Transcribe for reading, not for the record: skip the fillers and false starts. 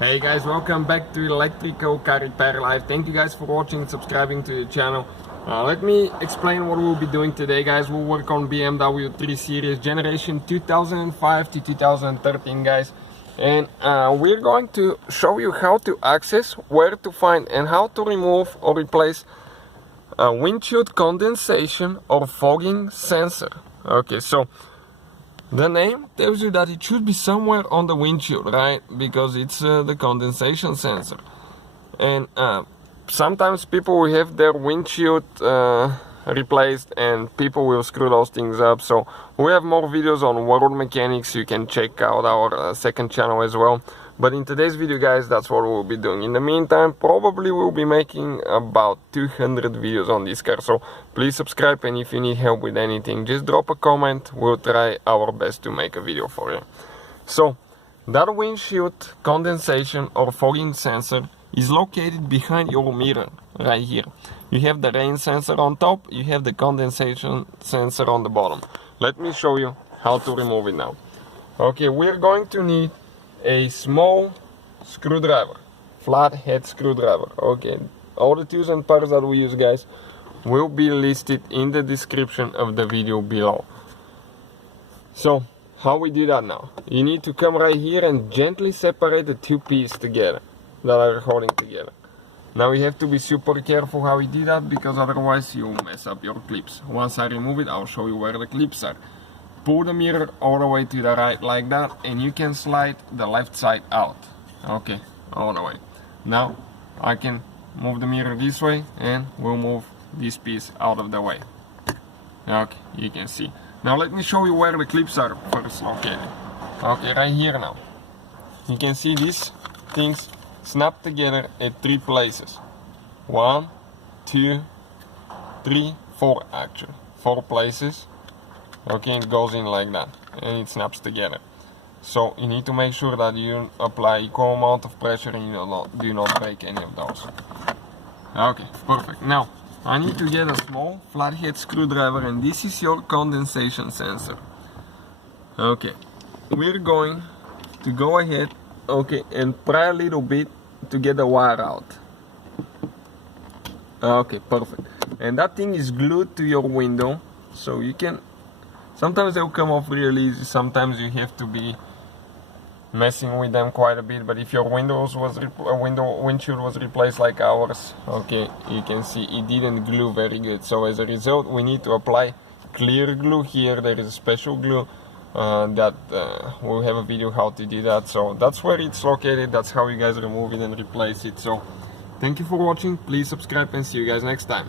Hey guys, welcome back to Electrical Car Repair Live. Thank you guys for watching and subscribing to the channel. Let me explain what we'll be doing today, guys. We'll work on BMW 3 Series generation 2005 to 2013, guys. And we're going to show you how to access, where to find, and how to remove or replace a windshield condensation or fogging sensor. Okay, so the name tells you that it should be somewhere on the windshield, right? Because it's the condensation sensor. And sometimes people will have their windshield replaced and people will screw those things up. So we have more videos on world mechanics. You can check out our second channel as well. But in today's video, guys, that's what we'll be doing. In the meantime, probably we'll be making about 200 videos on this car. So please subscribe, and if you need help with anything, just drop a comment. We'll try our best to make a video for you. So that windshield condensation or fogging sensor is located behind your mirror right here. You have the rain sensor on top, you have the condensation sensor on the bottom. Let me show you how to remove it now. Okay, we're going to need a small screwdriver, flathead screwdriver. Okay, all the tools and parts that we use, guys, will be listed in the description of the video below. So how we do that now? You need to come right here and gently separate the two pieces together that are holding together. Now you have to be super careful how you do that, because otherwise you'll mess up your clips. Once I remove it, I'll show you where the clips are. Pull the mirror all the way to the right like that, and you can slide the left side out. Okay, all the way. Now I can move the mirror this way and we'll move this piece out of the way. Okay, you can see. Now let me show you where the clips are first located. Okay, right here now. You can see these things snap together at 3 places. 1, 2, 3, 4 actually. 4 places. Okay, it goes in like that and it snaps together. So you need to make sure that you apply equal amount of pressure and you do not break any of those. Okay, perfect. Now I need to get a small flathead screwdriver, and this is your condensation sensor. Okay, we're going to go ahead, okay, and pry a little bit to get the wire out. Okay, perfect. And that thing is glued to your window, so you can, sometimes they'll come off really easy, sometimes you have to be messing with them quite a bit. But if your windshield was replaced like ours, okay, you can see it didn't glue very good. So as a result, we need to apply clear glue here. There is a special glue that we'll have a video how to do that. So that's where it's located. That's how you guys remove it and replace it. So thank you for watching. Please subscribe and see you guys next time.